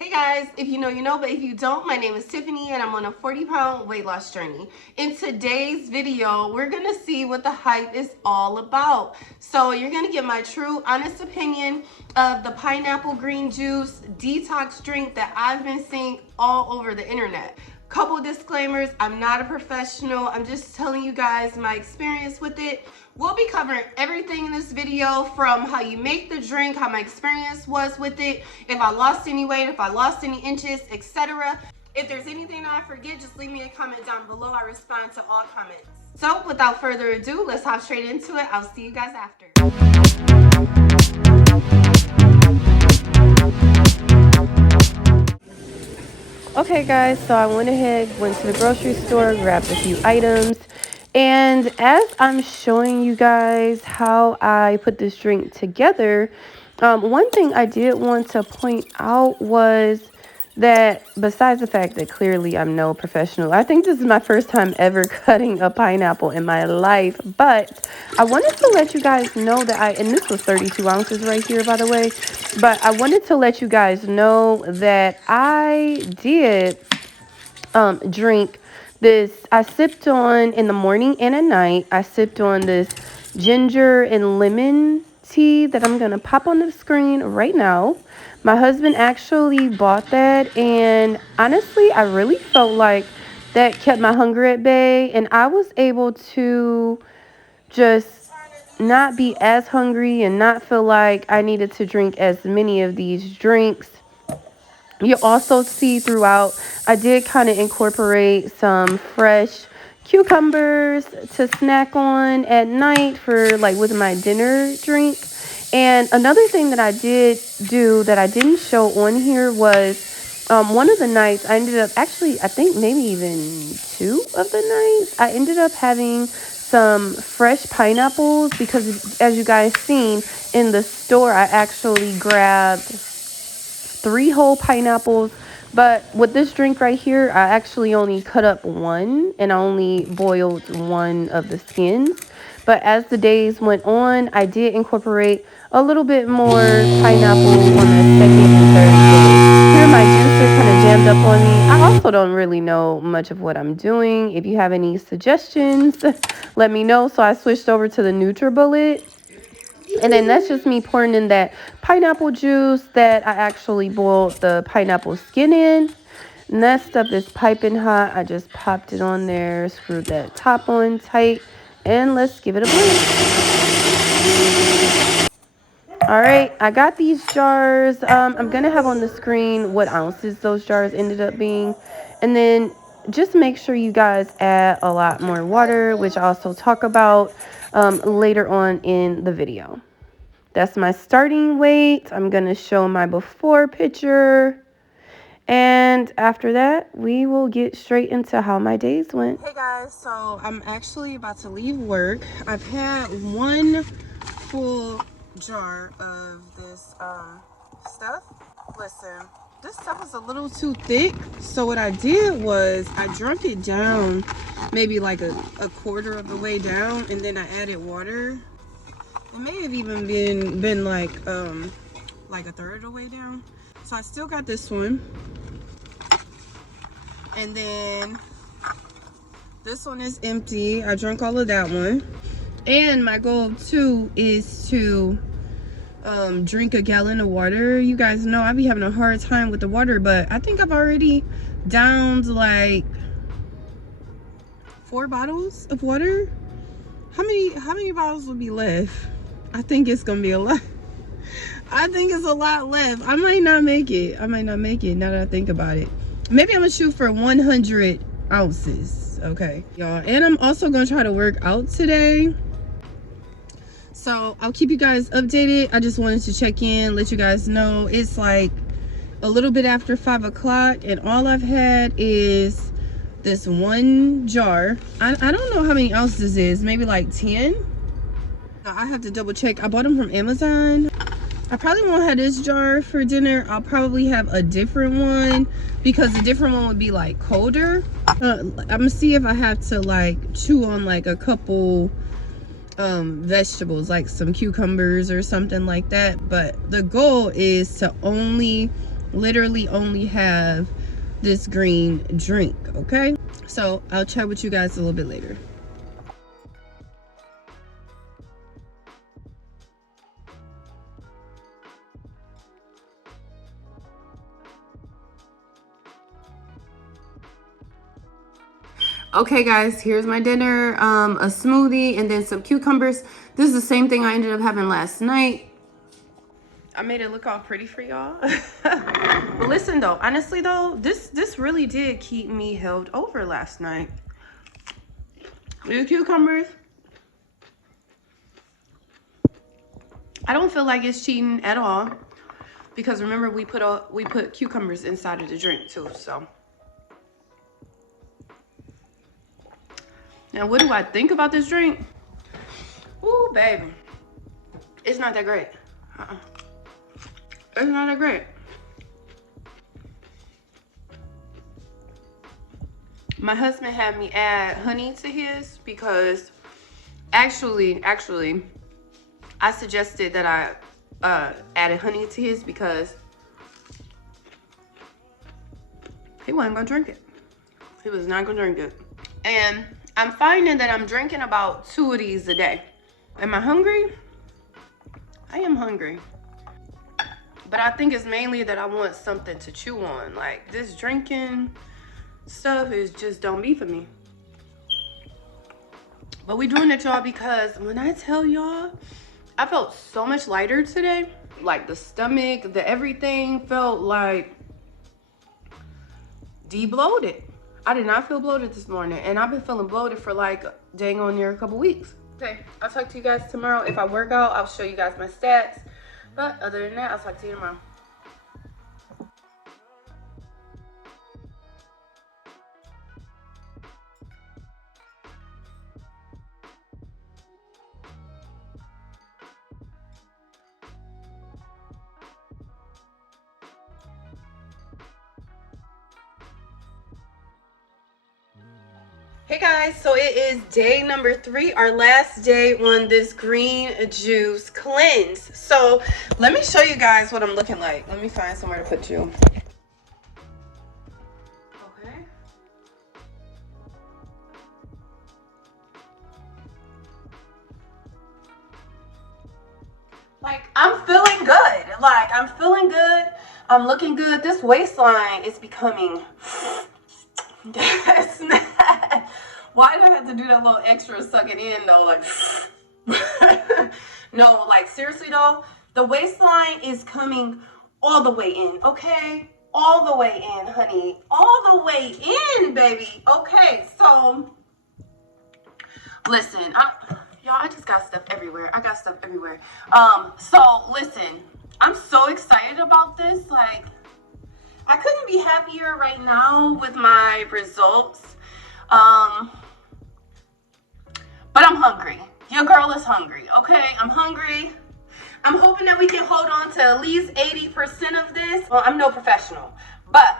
Hey guys, if you know, you know, but if you don't, my name is Tiffany and I'm on a 40-pound weight loss journey. In today's video, we're gonna see what the hype is all about. So you're gonna get my true, honest opinion of the pineapple green juice detox drink that I've been seeing all over the internet. Couple disclaimers, I'm not a professional. I'm just telling you guys my experience with it. We'll be covering everything in this video, from how you make the drink, how my experience was with it, if I lost any weight, if I lost any inches, etc. If there's anything that I forget, just leave me a comment down below. I respond to all comments. So without further ado, let's hop straight into it. I'll see you guys after. Okay guys, so I went to the grocery store, grabbed a few items, and as I'm showing you guys how I put this drink together, one thing I did want to point out was that besides the fact that clearly I'm no professional, I think this is my first time ever cutting a pineapple in my life, but I wanted to let you guys know that and this was 32 ounces right here, by the way, but I wanted to let you guys know that I did drink this. I sipped on in the morning and at night. I sipped on this ginger and lemon tea that I'm going to pop on the screen right now. My husband actually bought that, and honestly, I really felt like that kept my hunger at bay, and I was able to just not be as hungry and not feel like I needed to drink as many of these drinks. You'll also see throughout, I did kind of incorporate some fresh cucumbers to snack on at night for like with my dinner drink. And another thing that I did do that I didn't show on here was one of the nights I ended up actually, I think maybe even two of the nights, I ended up having some fresh pineapples because, as you guys seen in the store, I actually grabbed 3 whole pineapples. But with this drink right here, I actually only cut up one and I only boiled one of the skins. But as the days went on, I did incorporate a little bit more pineapple on the second and third day. Here my juicer kind of jammed up on me. I also don't really know much of what I'm doing. If you have any suggestions, let me know. So I switched over to the NutriBullet. And then that's just me pouring in that pineapple juice that I actually boiled the pineapple skin in. And that stuff is piping hot. I just popped it on there, screwed that top on tight, and let's give it a blend. All right, I got these jars. I'm going to have on the screen what ounces those jars ended up being. And then just make sure you guys add a lot more water, which I also talk about later on in the video. That's my starting weight. I'm going to show my before picture. And after that, we will get straight into how my days went. Hey guys, so I'm actually about to leave work. I've had one full jar of this stuff. Listen, this stuff is a little too thick. So what I did was I drunk it down maybe like a quarter of the way down, and then I added water. It may have even been like a third of the way down. So I still got this one, and then this one is empty. I drank all of that one, and my goal too is to drink a gallon of water. You guys know I be having a hard time with the water, but I think I've already downed like 4 bottles of water. How many bottles will be left? I think it's gonna be a lot. I think it's a lot left. I might not make it. Now that I think about it. Maybe I'm gonna shoot for 100 ounces. Okay, y'all. And I'm also gonna try to work out today. So I'll keep you guys updated. I just wanted to check in, let you guys know it's like a little bit after 5 o'clock, and all I've had is this one jar. I don't know how many ounces this is. Maybe like 10. I have to double check. I bought them from Amazon. I probably won't have this jar for dinner. I'll probably have a different one because the different one would be like colder. I'm gonna see if I have to like chew on like a couple vegetables, like some cucumbers or something like that. But the goal is to only literally only have this green drink, okay? So I'll chat with you guys a little bit later. Okay guys, here's my dinner, a smoothie and then some cucumbers. This is the same thing I ended up having last night. I made it look all pretty for y'all. But listen though, honestly though, this really did keep me held over last night. These cucumbers, I don't feel like it's cheating at all, because remember we put cucumbers inside of the drink too. So now what do I think about this drink? Ooh, baby, it's not that great. It's not that great. My husband had me add honey to his because actually I suggested that I added honey to his because he wasn't gonna drink it. He was not gonna drink it. And I'm finding that I'm drinking about 2 of these a day. Am I hungry? I am hungry. But I think it's mainly that I want something to chew on. Like, this drinking stuff is just don't be for me. But we doing it, y'all, because when I tell y'all, I felt so much lighter today. Like the stomach, the everything felt like de-bloated. I did not feel bloated this morning, and I've been feeling bloated for like dang on near a couple weeks. Okay, I'll talk to you guys tomorrow. If I work out, I'll show you guys my stats. But other than that, I'll talk to you tomorrow. Hey guys, so it is day number 3, our last day on this green juice cleanse. So let me show you guys what I'm looking like. Let me find somewhere to put you. Okay. Like, I'm feeling good. Like, I'm feeling good. I'm looking good. This waistline is becoming... That's not... Why do I have to do that little extra suck it in though? Like, no, like seriously though, the waistline is coming all the way in, okay? All the way in, honey. All the way in, baby. Okay, so listen, y'all, I just got stuff everywhere. I got stuff everywhere. So listen, I'm so excited about this. Like, I couldn't be happier right now with my results. But I'm hungry. Your girl is hungry, okay? I'm hungry. I'm hoping that we can hold on to at least 80% of this. Well, I'm no professional, but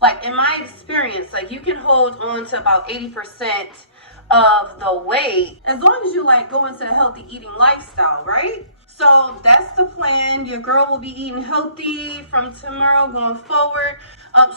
like in my experience, like you can hold on to about 80% of the weight as long as you like go into a healthy eating lifestyle, right? So that's the plan. Your girl will be eating healthy from tomorrow going forward.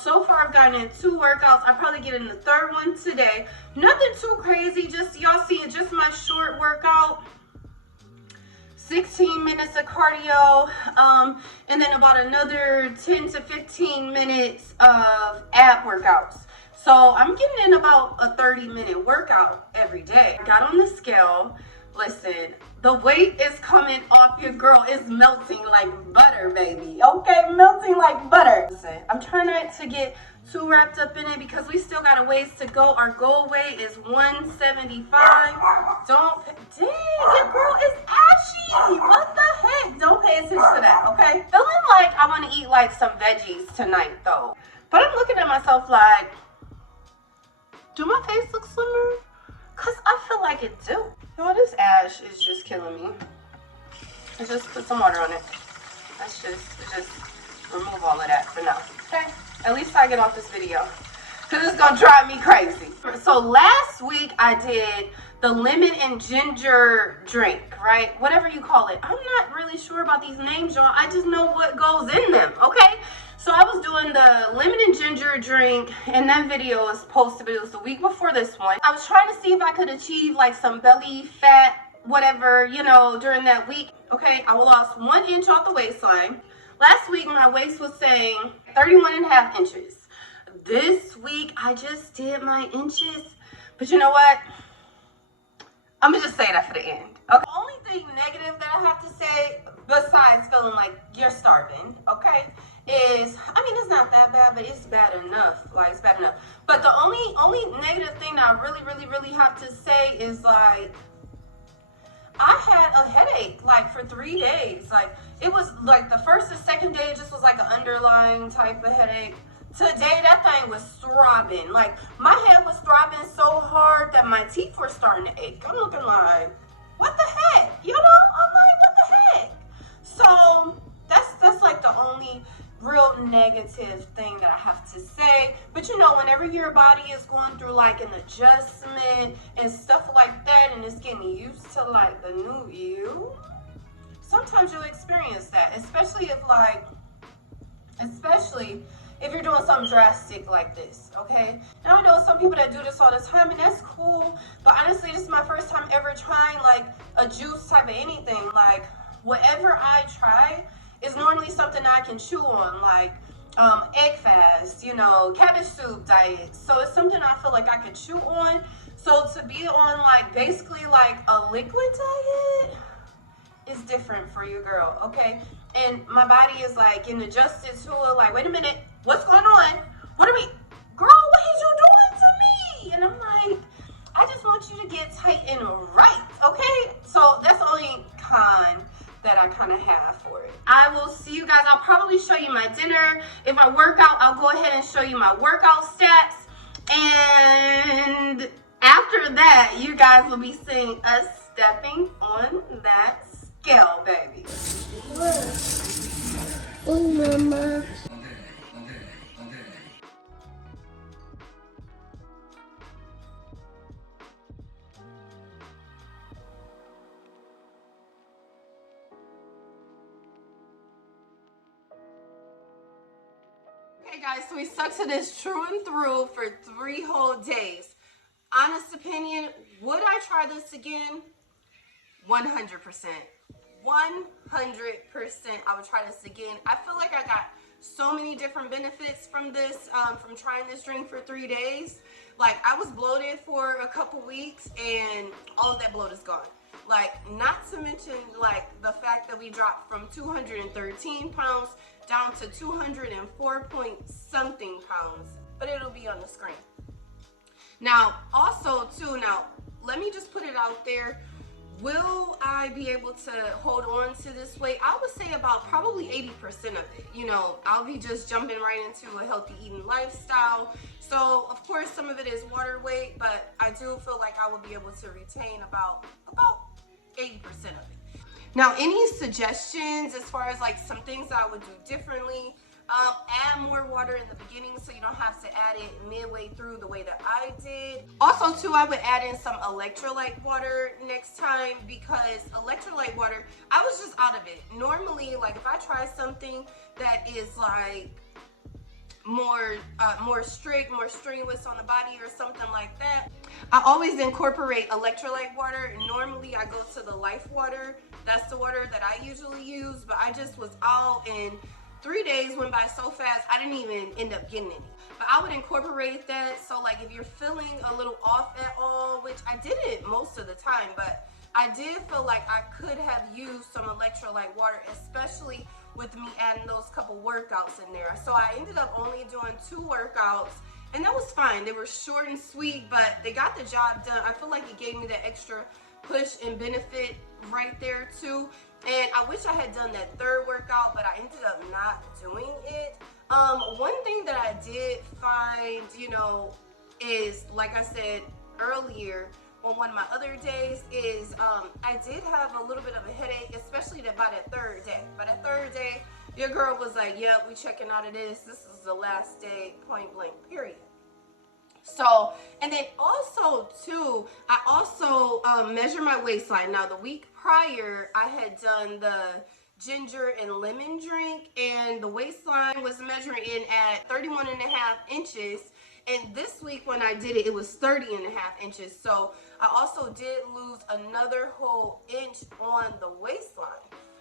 So far I've gotten in 2 workouts. I'll probably get in the 3rd one today. Nothing too crazy, just y'all see it, just my short workout. 16 minutes of cardio, and then about another 10 to 15 minutes of ab workouts. So I'm getting in about a 30-minute workout every day. I got on the scale. Listen, the weight is coming off. Your girl is melting like butter, baby. Okay, melting like butter. Listen, I'm trying not to get too wrapped up in it because we still got a ways to go. Our goal weight is 175. Dang, your girl is ashy. What the heck? Don't pay attention to that, okay? Feeling like I want to eat like some veggies tonight though. But I'm looking at myself like, do my face look slimmer? Cause I feel like it do. Y'all, this ash is just killing me. Let's just put some water on it. Let's just remove all of that for now. Okay? At least I get off this video. Cause it's gonna drive me crazy. So last week I did the lemon and ginger drink, right? Whatever you call it. I'm not really sure about these names, y'all. I just know what goes in them, okay? So I was doing the lemon and ginger drink, and that video was posted, but it was the week before this one. I was trying to see if I could achieve like some belly fat, whatever, you know, during that week. Okay, I lost 1 inch off the waistline. Last week my waist was saying 31.5 inches. This week I just did my inches, but you know what? I'm gonna just say that for the end. Okay. The only thing negative that I have to say, besides feeling like you're starving, okay, is, I mean, it's not that bad, but it's bad enough. Like, it's bad enough. But the only negative thing that I really have to say is, like, I had a headache like for 3 days. Like, it was like the first and second day, it just was like an underlying type of headache. Today, that thing was throbbing. Like, my head was throbbing so hard that my teeth were starting to ache. I'm looking like, what the heck? You know? I'm like, what the heck? So, that's like the only real negative thing that I have to say. But you know, whenever your body is going through like an adjustment and stuff like that, and it's getting used to like the new you, sometimes you'll experience that, especially if you're doing something drastic like this, okay? Now, I know some people that do this all the time, and that's cool, but honestly, this is my first time ever trying like a juice type of anything. Like, whatever I try is normally something I can chew on, like egg fast, you know, cabbage soup diet. So it's something I feel like I could chew on. So to be on like basically like a liquid diet is different for you, girl, okay? And my body is like getting adjusted to it, like, wait a minute, what's going on? What are we, girl, what is you doing to me? And I'm like, I just want you to get tight and right, okay? So that's the only con that I kind of have for it. I will see you guys. I'll probably show you my dinner. If I work out, I'll go ahead and show you my workout stats. And after that, you guys will be seeing us stepping on that scale, baby. Oh, mama. Okay guys, so we stuck to this true and through for 3 whole days. Honest opinion, would I try this again? 100%. 100% I would try this again. I feel like I got so many different benefits from this, from trying this drink for 3 days. Like, I was bloated for a couple weeks and all of that bloat is gone. Like, not to mention like the fact that we dropped from 213 pounds down to 204 point something pounds, but it'll be on the screen. Now, also too, now let me just put it out there. Will I be able to hold on to this weight? I would say about probably 80% of it. You know, I'll be just jumping right into a healthy eating lifestyle. So, of course, some of it is water weight, but I do feel like I will be able to retain about 80% of it. Now, any suggestions as far as like some things I would do differently? Add more water in the beginning so you don't have to add it midway through the way that I did. Also too, I would add in some electrolyte water next time, because electrolyte water, I was just out of it. Normally, like if I try something that is like more strict, more strenuous on the body or something like that, I always incorporate electrolyte water. Normally I go to the Life water. That's the water that I usually use, but I just was out and 3 days went by so fast, I didn't even end up getting any. But I would incorporate that. So like if you're feeling a little off at all, which I didn't most of the time, but I did feel like I could have used some electrolyte water, especially with me adding those couple workouts in there. So I ended up only doing 2 workouts, and that was fine. They were short and sweet, but they got the job done. I feel like it gave me that extra push and benefit right there too. And I wish I had done that 3rd workout, but I ended up not doing it. One thing that I did find, you know, is like I said earlier on one of my other days, is I did have a little bit of a headache, especially by that 3rd day. By that 3rd day, your girl was like, yep, we checking out of this. This is the last day, point blank, period. So, and then also too, I also measure my waistline. Now the week prior, I had done the ginger and lemon drink, and the waistline was measuring in at 31.5 inches. And this week when I did it, it was 30.5 inches. So I also did lose another whole inch on the waistline.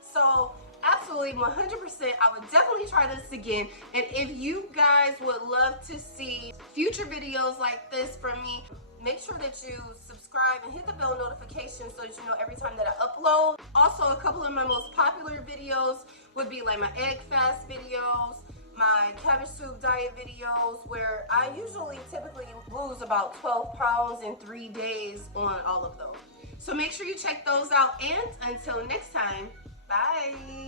So absolutely 100%, I would definitely try this again. And if you guys would love to see future videos like this from me, make sure that you subscribe and hit the bell notification so that you know every time that I upload. Also, a couple of my most popular videos would be like my egg fast videos, my cabbage soup diet videos, where I usually typically lose about 12 pounds in 3 days on all of those. So make sure you check those out, and until next time, bye.